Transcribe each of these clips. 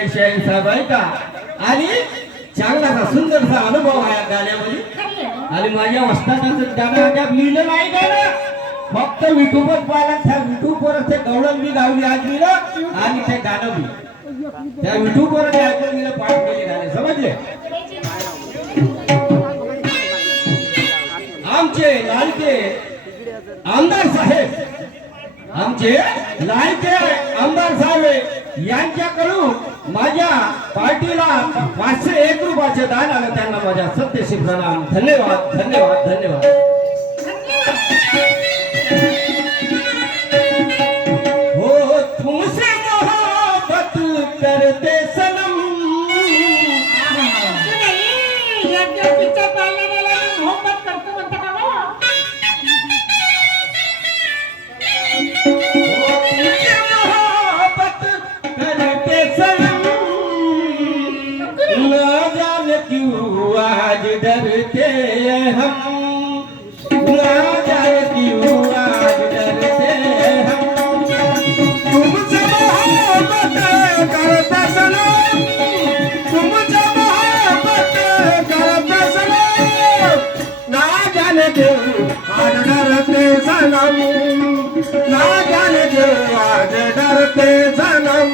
आहे शाहीर साहेब आहे का. आणि चांगलासा सुंदरसा अनुभव आहे गाण्यामध्ये. आणि माझ्या वस्तादाचं गाणं अद्याप लिहिलं नाही गाणं, फक्त विठूपत पाहिला त्या विठूपर ते गवळण मी गावली आज लिहिलं आणि ते गाणं मी त्या विठूपर ऐकून गेलं पाठ केले गाणे. समजले. आमचे लाडके आमदार साहेब, आमचे लाडके आमदार साहेब यांच्याकडून माझ्या पार्टीला 501 रुपयाचे दान आलं. त्यांना माझ्या सत्यशी प्रणाम. धन्यवाद धन्यवाद धन्यवाद. हो तुमसे मोहब्बत करते सनम. आज डरते हम, ना जाने क्यों आज डरते हम. तुमसे मोहब्बत करते सनम, तुमसे मोहब्बत करते सनम, ना जाने क्यों आज डरते सनम, ना जाने क्यों आज डरते सनम.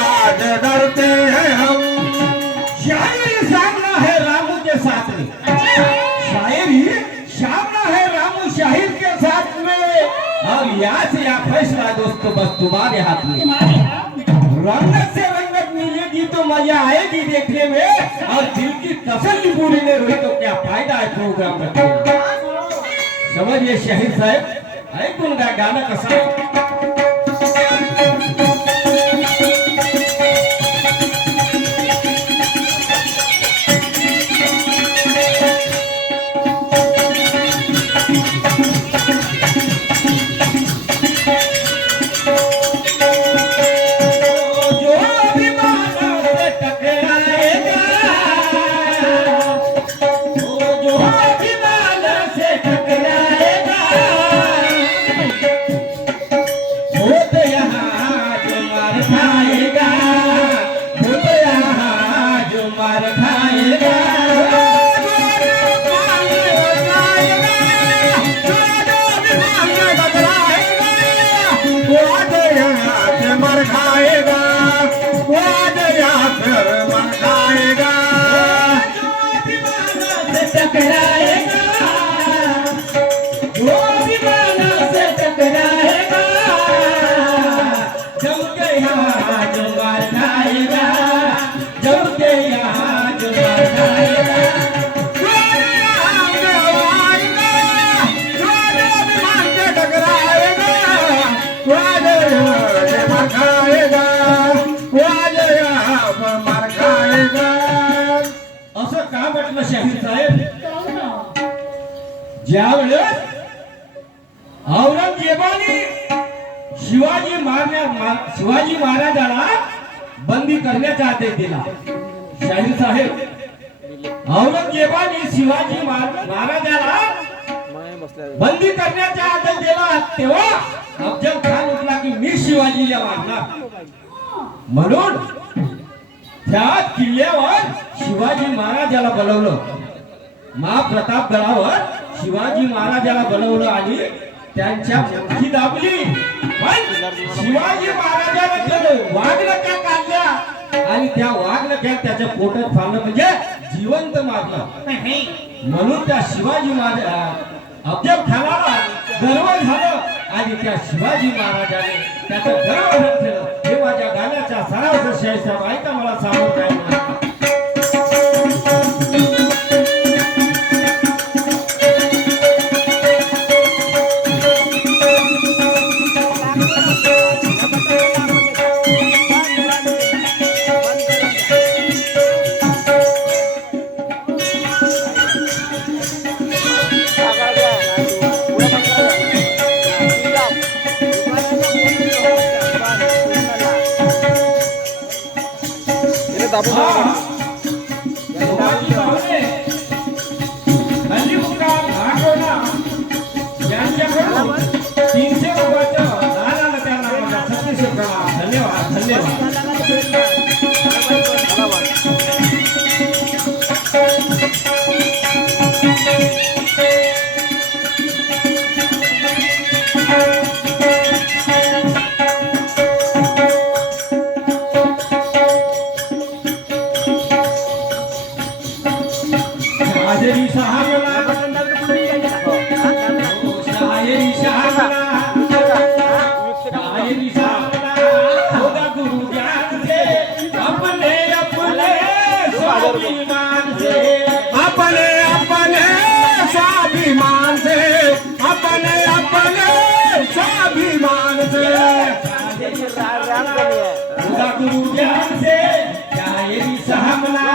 आज डरते हैं हम. शायरी सामना है रामू के साथ में, शायरी सामना है रामू शाहिर के साथ में. और यहाँ से यह फैसला दोस्तों बस तुम्हारे हाथ में. रंगत से रंगत मिलेगी तो मजा आएगी देखने में, और दिल की तसल्ली पूरी नहीं हुई तो क्या फायदा है प्रोग्राम रखने का. समझिए शाहिर साहेब ऐकून का गाणं कसं आहे. ज्यावेळेस औरंगजेबाने शिवाजी महाराजाला बंदी करण्याचा आदेश दिला. शाहीर साहेब औरंगजेबाने शिवाजी महाराजाला बंदी करण्याचा आदेश दिला तेव्हा अफजल खान उठला की मी शिवाजीला मारणार. म्हणून त्या किल्ल्यावर शिवाजी महाराजाला बोलवलं. महाप्रतापगडावर शिवाजी महाराजाला बोलवलं आणि त्यांच्या मुठी दाबली. पण शिवाजी महाराजाला केलं वाघनख्या काढल्या आणि त्या वाघनख्या त्याच्या पोटात फाडलं म्हणजे जिवंत मारलं. म्हणून त्या शिवाजी महाराज अफजल खानाला गर्व झालं आणि त्या शिवाजी महाराजाने त्याचं गर्व केलं. हे माझ्या गाण्याच्या सराव शाहीर ऐका मला सांगू काय. दाबून हा. दोघांची पाहुणे हल्लीमुक्काम भागवला यांच्याकडून 300 रुपयाचं दान आलं त्यांना माझा सतीश प्रणाम. धन्यवाद धन्यवाद. शाहिरी साहबला शाहिरी साहबला शाहिरी साहबला होगा गुरु ज्ञान से अपने अपने स्वाभिमान से अपने अपने स्वाभिमान से अपने अपने स्वाभिमान से होगा गुरु ज्ञान से शाहिरी साहबला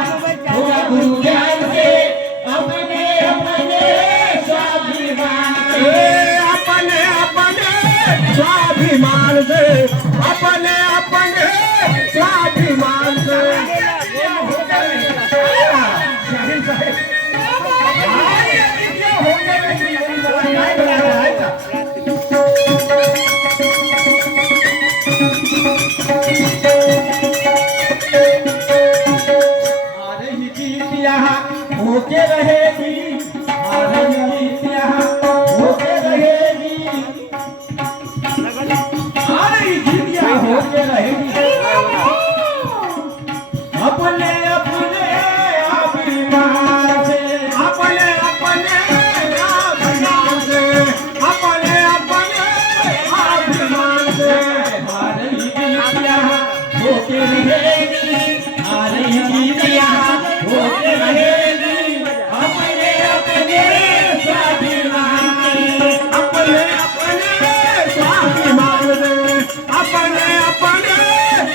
होगा गुरु ज्ञान से अपने अपने स्वाभिमान से अपने अपने स्वाभिमान से अपने अपने स्वाभिमान से शाहिर साहेब आज ये हो गया काय बना रहा है का अरे ही जीत यहाँ होके रहेगी अरे ही जीत यहाँ होके रहेगी अरे ही जीत यहाँ होके रहेगी अपने अपने अभिमान से अपने अपने स्वाभिमान से अपने अपने स्वाभिमान से अरे ही जीत यहाँ होके रहेगी अरे ही जीत यहाँ होके रहेगी अपने अपने स्वाभिमान से अपने अपने स्वाभिमान से अपने अपने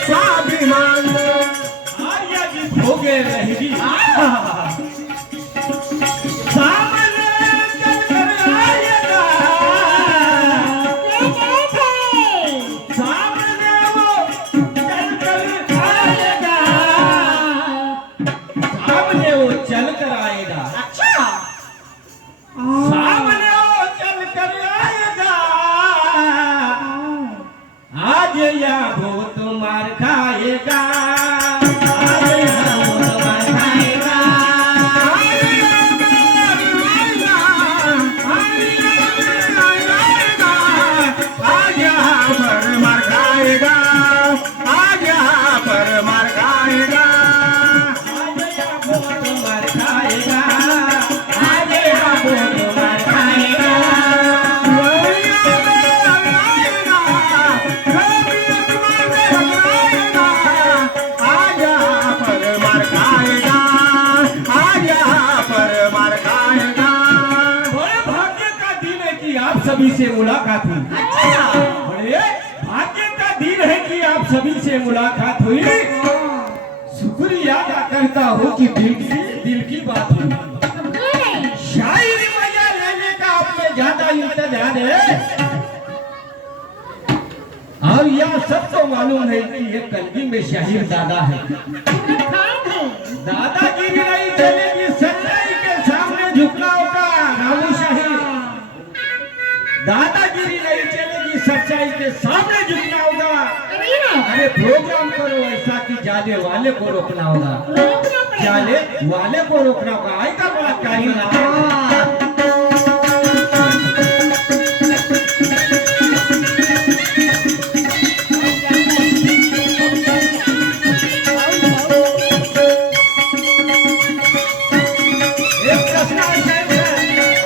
स्वाभिमान से आर्या जी भोगे रहेगी सामने चलकर आएगा सामने वो चलकर आएगा सामने वो चलकर आएगा सामने वो चलकर आएगा आज या बहुत मार खाएगा आज या बहुत मार खाएगा आज यहाँ पर मार खाएगा आज यहाँ पर मार खाएगा आज या बहुत मार खाएगा आज या बहुत मार खाएगा आज यहाँ पर मार खाएगा आज यहाँ पर मार खाएगा बड़े भाग्य का दिन है कि आप सभी से मुलाकात हुई बड़े भाग्य का दिन है कि आप सभी से मुलाकात हुई शुक्रिया अदा करता हूँ कि दिल की बात हुई शायरी मजा लेने का आप में ज्यादा इंतजार है और यह सबको मालूम है कि ये कलगी में शाहिर दादा है दादागिरी नहीं चलेगी सच्चाई के सामने झुकना होगा रामू शाहिर दादागिरी नहीं चलेगी सच्चाई के सामने झुकना होगा अरे प्रोग्राम करो ऐसा कि जाने वाले को रोकना होगा जाने वाले को रोकना होगा आई का बड़ा कार्य एक प्रश्न आहे साहेब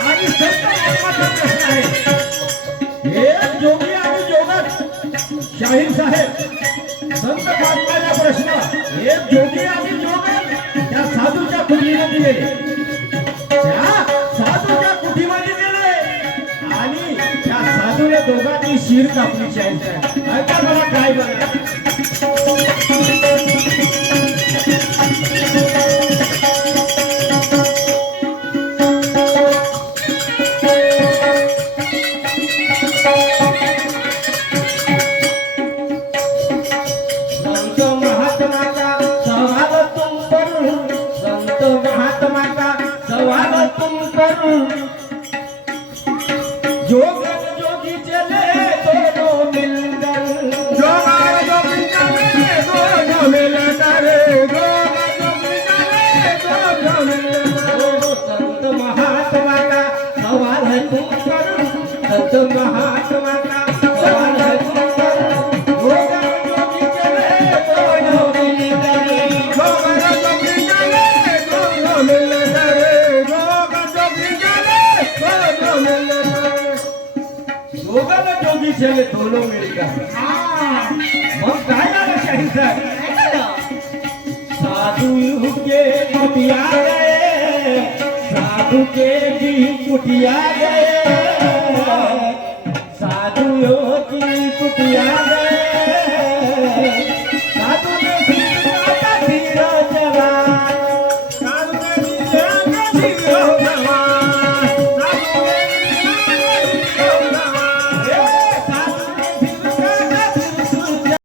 आणि संत महात्माचा प्रश्न आहे एक जोगी आणि जोगत शाहीर साहेब संत महात्माचा प्रश्न एक जोगी आणि जोगत त्या साधूच्या कुटीमध्ये गेले त्या साधूच्या कुटीमध्ये गेले आणि त्या साधूने दोघांनी शिर कापली शाहीर साहेब ऐका मला काय बघा संत महात्माचा सहभाग जोगन जोगी चले दोनों मिलकर जोगार जोगी चले दोनों मिलकर जोगार जोगी चले दोनों मिलकर ओ संत महात्मा का सवाल है तुम करो संत महात्मा का सवाल है तुम करो जोगन जोगी चले दोनों मिलकर जोगार जोगी चले दोनों मिलकर जोगार जोगी चले दोनों मिलकर जोगन जोगी चले दोनों मिलकर मग काय झालं शाहीर साहेब साधु के कुटिया गए साधु के भी कुटिया गए साधुओं की कुटिया गए